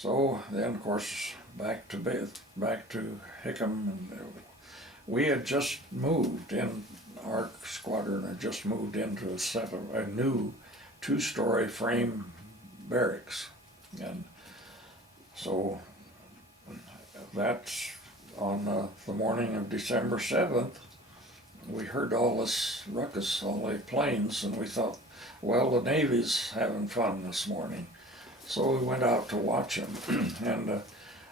So then, of course, back to Hickam, and we had just moved in. Our squadron had just moved into a new two-story frame barracks, and so that's on the morning of December 7th. We heard all this ruckus, all the planes, and we thought, well, the Navy's having fun this morning. So we went out to watch them, and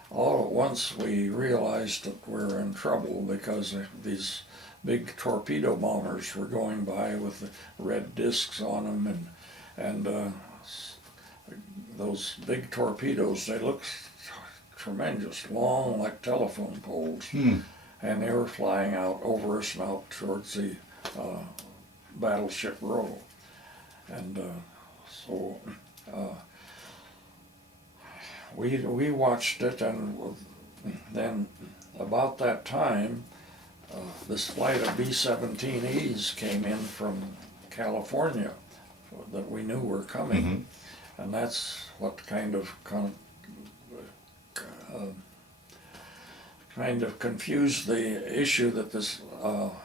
all at once we realized that we were in trouble because these big torpedo bombers were going by with the red discs on them, and those big torpedoes, they looked tremendous, long like telephone poles, and they were flying out over us and out towards the battleship row, and so we watched it, and then about that time, this flight of B-17Es came in from California that we knew were coming, and that's what kind of confused the issue that this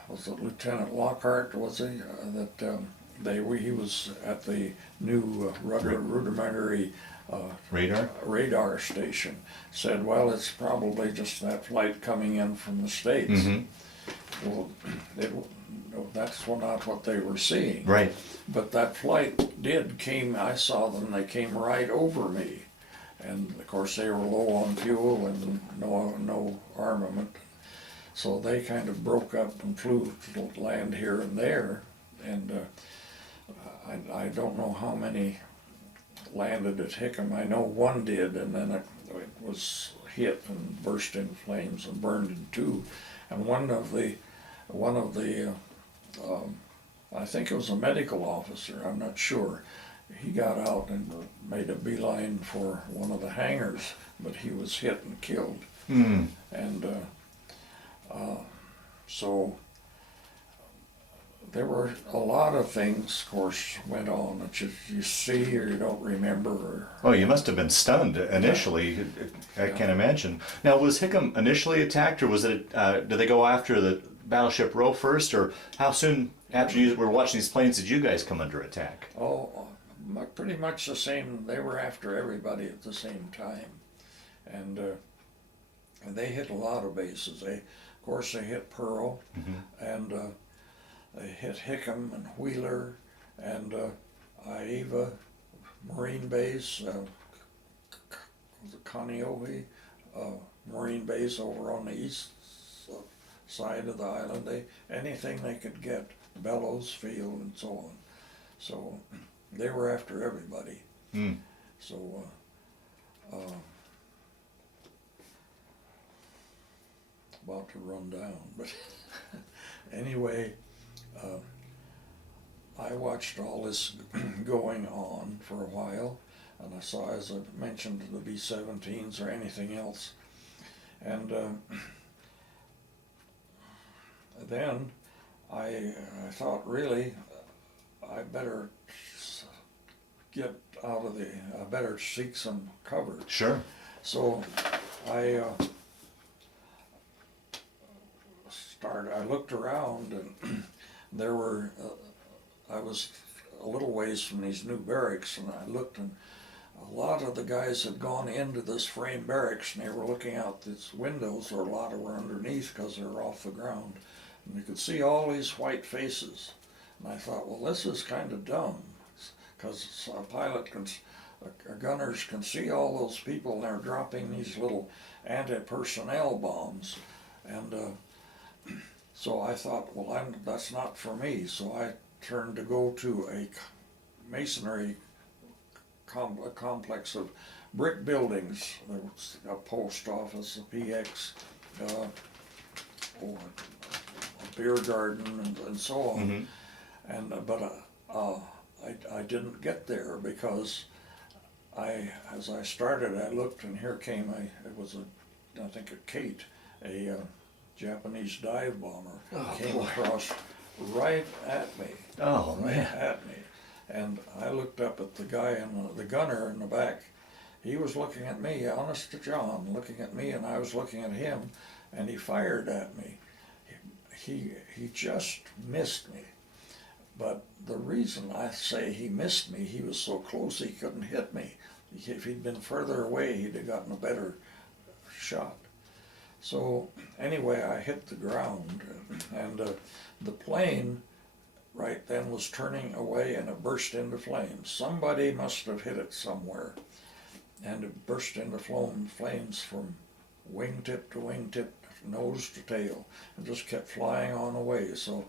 was it Lieutenant Lockhart, was he? He was at the new rudimentary radar station. Said, well, it's probably just that flight coming in from the States. Well, that's not what they were seeing. Right. But that flight came, I saw them, they came right over me. And of course they were low on fuel and no armament. So they kind of broke up and flew to land here and there. And I don't know how many landed at Hickam. I know one did, and then it was hit and burst into flames and burned in two. And one of the I think it was a medical officer, I'm not sure, he got out and made a beeline for one of the hangars, but he was hit and killed. And so there were a lot of things, of course, went on that you see or you don't remember. Oh, you must have been stunned initially. I can't imagine. Now, was Hickam initially attacked, or was it? Did they go after the battleship row first, or how soon after you were watching these planes did you guys come under attack? Oh, pretty much the same. They were after everybody at the same time, and they hit a lot of bases. Of course, they hit Pearl, and they hit Hickam and Wheeler and Iava Marine Base, the Kaneohe Marine Base over on the east side of the island. Anything they could get, Bellows Field and so on. So they were after everybody. So about to run down, but anyway, I watched all this going on for a while, and I saw, as I mentioned, the B-17s or anything else, and then I thought, really, I better get out of I better seek some cover. Sure. So I looked around, and there were, I was a little ways from these new barracks, and I looked, and a lot of the guys had gone into this frame barracks, and they were looking out these windows, or a lot of were underneath because they were off the ground, and you could see all these white faces. And I thought, well, this is kind of dumb, because gunners can see all those people, and they're dropping these little anti-personnel bombs, and so I thought, well, that's not for me. So I turned to go to a masonry complex of brick buildings. There was a post office, a PX, a beer garden, and so on. And but I didn't get there because as I started, I looked, and here came it was I think a Kate, a Japanese dive bomber, came across right at me. Oh, man. At me. And I looked up at the guy, the gunner in the back. he was looking at me, honest to John, looking at me, and I was looking at him, and he fired at me. He just missed me. But the reason I say he missed me, he was so close he couldn't hit me. If he'd been further away, he'd have gotten a better shot. So anyway, I hit the ground, and the plane right then was turning away, and it burst into flames. Somebody must have hit it somewhere, and it burst into flames from wingtip to wingtip, nose to tail, and just kept flying on away. So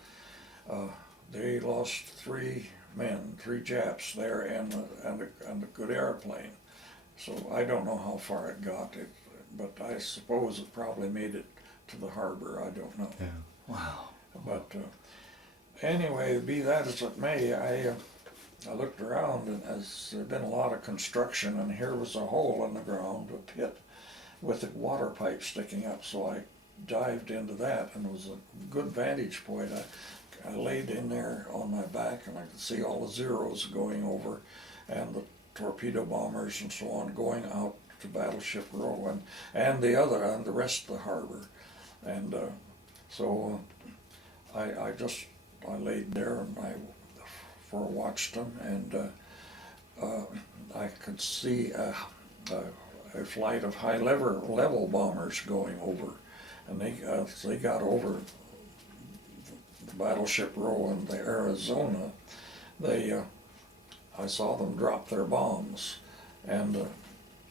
they lost 3 men, 3 Japs there, and a good airplane. So I don't know how far it got, but I suppose it probably made it to the harbor. I don't know. Yeah. Wow. But anyway, be that as it may, I looked around, and as there'd been a lot of construction, and here was a hole in the ground, a pit, with a water pipe sticking up. So I dived into that, and it was a good vantage point. I laid in there on my back, and I could see all the Zeros going over, and the torpedo bombers and so on going out to Battleship Row, and the rest of the harbor. And so I laid there, and I watched them, and I could see a flight of high level bombers going over, and they got over the Battleship Row and the Arizona. I saw them drop their bombs, and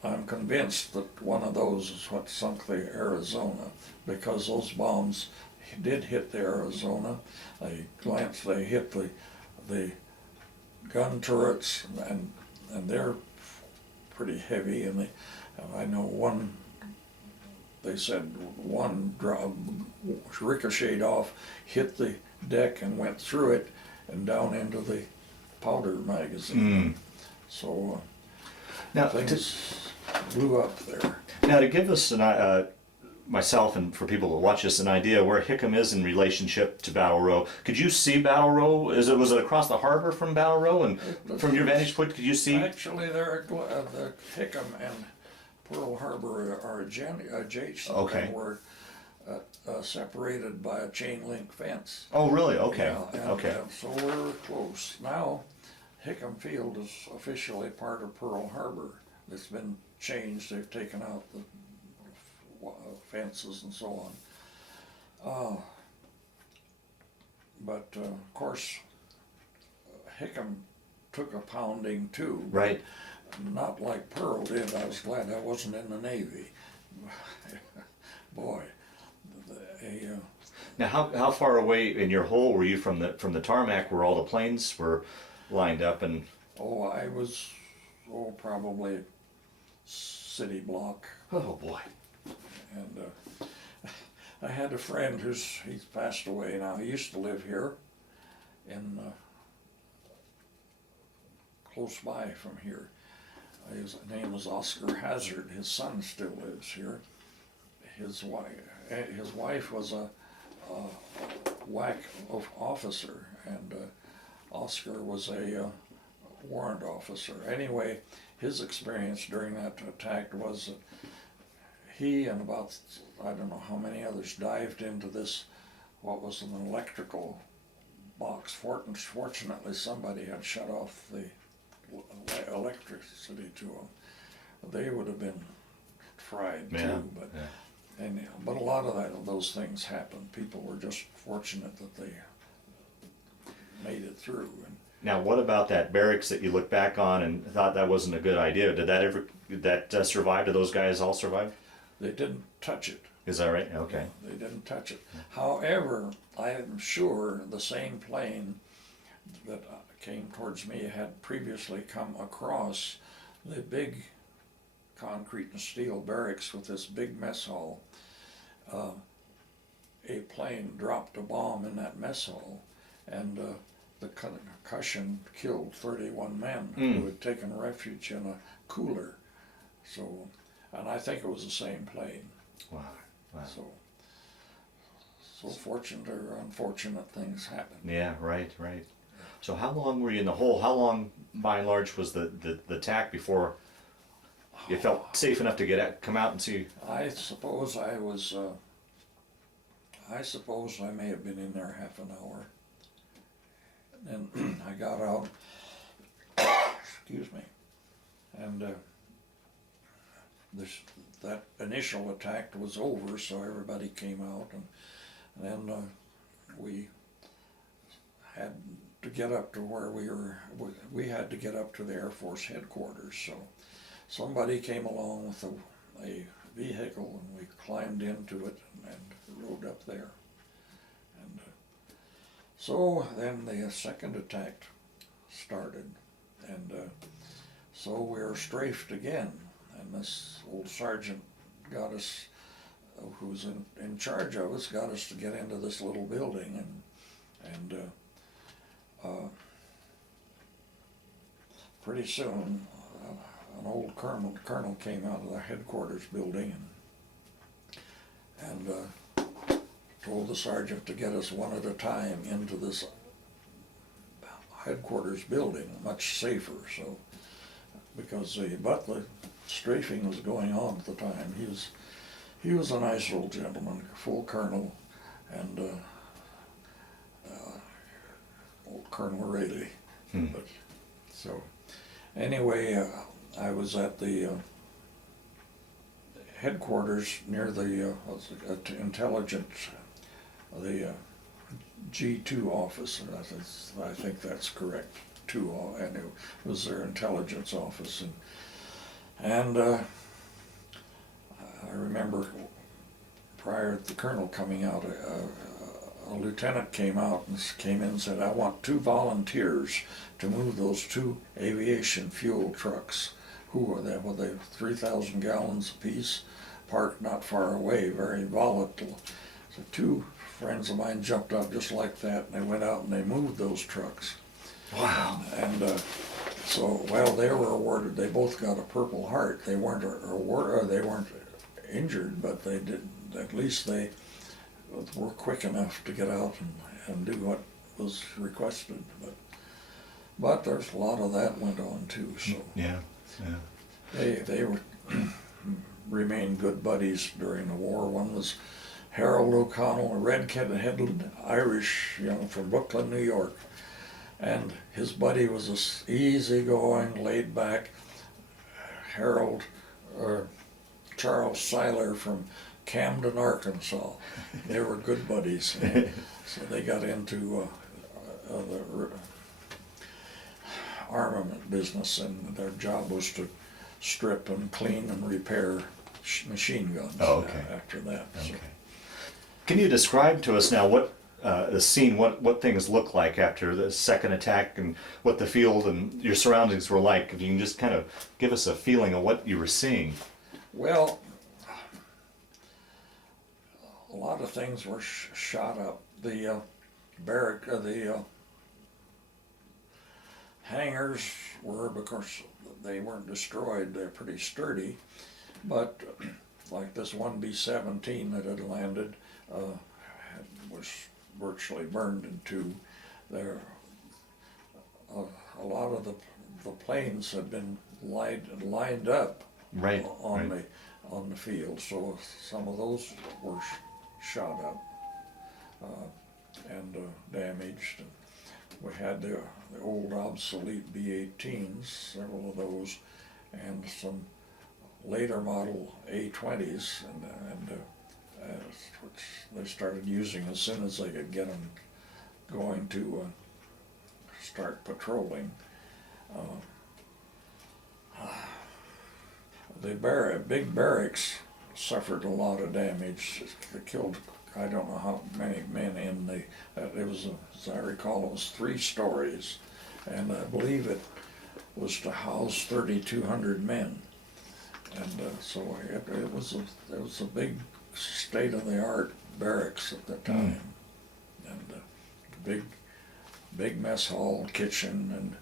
I'm convinced that one of those is what sunk the Arizona, because those bombs did hit the Arizona. They hit the gun turrets, and they're pretty heavy, and I know they said one ricocheted off, hit the deck and went through it and down into the powder magazine. So now things blew up there. Now, to give us myself and for people that watch this an idea where Hickam is in relationship to Battle Row, could you see Battle Row? Was it across the harbor from Battle Row, and from your vantage point, could you see? Actually, the Hickam and Pearl Harbor are adjacent. Okay. And were separated by a chain link fence. Oh, really? Okay. Yeah, Okay. So we're close. Now, Hickam Field is officially part of Pearl Harbor. It's been changed. They've taken out the fences and so on. But of course, Hickam took a pounding too. Right. Not like Pearl did. I was glad I wasn't in the Navy. Boy. Now, how far away in your hole were you from the tarmac where all the planes were lined up? And I was probably city block. oh boy. And I had a friend he's passed away now. He used to live here in close by from here. His name was Oscar Hazard. His son still lives here. His wife was a WAC officer, and Oscar was a warrant officer. Anyway, his experience during that attack was that he and about, I don't know how many others, dived into this, what was an electrical box. Fortunately, somebody had shut off the electricity to them. They would have been fried too, but but a lot of those things happened. People were just fortunate that they made it through. And now, what about that barracks that you look back on and thought that wasn't a good idea? Did that survive? Did those guys all survive? they didn't touch it. Is that right? Okay. They didn't touch it. However, I am sure the same plane that came towards me had previously come across the big concrete and steel barracks with this big mess hall. A plane dropped a bomb in that mess hall, and the concussion killed 31 men who had taken refuge in a cooler. So, and I think it was the same plane. Wow. Wow. So fortunate or unfortunate things happen. Yeah, right. So how long were you in the hole? How long, by and large, was the attack before? you felt safe enough to come out and see? I suppose I was, I suppose I may have been in there half an hour. And I got out, excuse me, and that initial attack was over, so everybody came out, and then we had to get up to where we had to get up to the Air Force headquarters, so somebody came along with a vehicle, and we climbed into it and rode up there. And so then the second attack started, and so we were strafed again, and this old sergeant got us, who's in charge of us, got us to get into this little building, and pretty soon an old colonel came out of the headquarters building and told the sergeant to get us one at a time into this headquarters building, much safer. So, because the strafing was going on at the time, he was a nice old gentleman, full colonel, and old Colonel Rayleigh. But, so anyway, I was at the headquarters near the intelligence, the G2 office, and I think that's correct, and it was their intelligence office, and I remember prior to the colonel coming out, a lieutenant came in and said, "I want 2 volunteers to move those 2 aviation fuel trucks." Who were they? Well, they 3,000 gallons apiece, parked not far away, very volatile. So 2 friends of mine jumped up just like that, and they went out and they moved those trucks. Wow. And so, well, they were awarded. They both got a Purple Heart. They weren't they weren't injured, but they did. At least they were quick enough to get out and do what was requested. But there's a lot of that went on too. So yeah. they were remained good buddies during the war. One was Harold O'Connell, a red-headed Irish, from Brooklyn, New York, and his buddy was this easygoing, laid-back Charles Seiler from Camden, Arkansas. They were good buddies, so they got into the armament business, and their job was to strip and clean and repair machine guns. Oh, okay. After that. Okay. So. Can you describe to us now what the scene, what things look like after the second attack, and what the field and your surroundings were like? If you can just kind of give us a feeling of what you were seeing. Well, a lot of things were shot up. The hangars were, because they weren't destroyed, they're pretty sturdy, but like this one B-17 that had landed was virtually burned in 2. There, a lot of the planes had been lined up Right. on the field, so some of those were shot up and damaged. And we had the old obsolete B-18s, several of those, and some later model A-20s, and which they started using as soon as they could get them going to start patrolling. The big barracks suffered a lot of damage. It killed, I don't know how many men in it was, as I recall, it was 3 stories, and I believe it was to house 3,200 men. And so it was a big state-of-the-art barracks at the time, and big mess hall, kitchen, and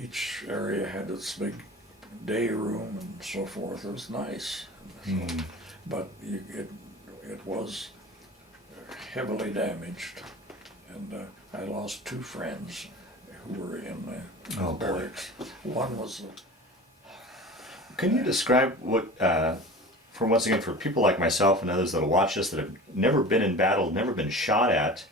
each area had its big day room and so forth. It was nice, but it was heavily damaged, and I lost 2 friends who were in the barracks. One was Can you describe what, for once again, for people like myself and others that'll watch this that have never been in battle, never been shot at,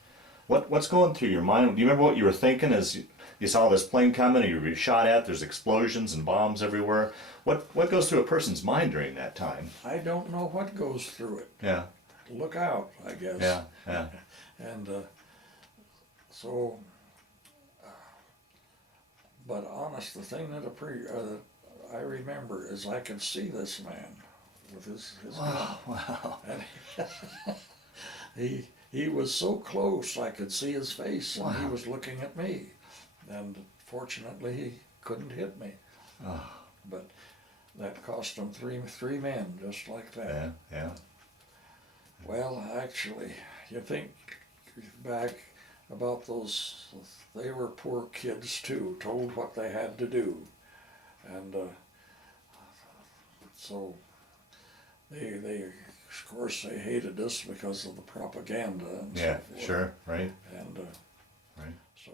what's going through your mind? Do you remember what you were thinking as you saw this plane coming and you were shot at? There's explosions and bombs everywhere. What goes through a person's mind during that time? I don't know what goes through it. Yeah. Look out, I guess. Yeah. Yeah. And so, but honest, the thing that I remember is I could see this man with his gun. Wow. And he was so close I could see his face, and he was looking at me. And fortunately, he couldn't hit me. Oh. But that cost him three men, just like that. Yeah. Yeah. Well, actually, you think back about those, they were poor kids too, told what they had to do. And so they, of course, they hated us because of the propaganda and so Yeah. forth. Sure. Right. And Right. so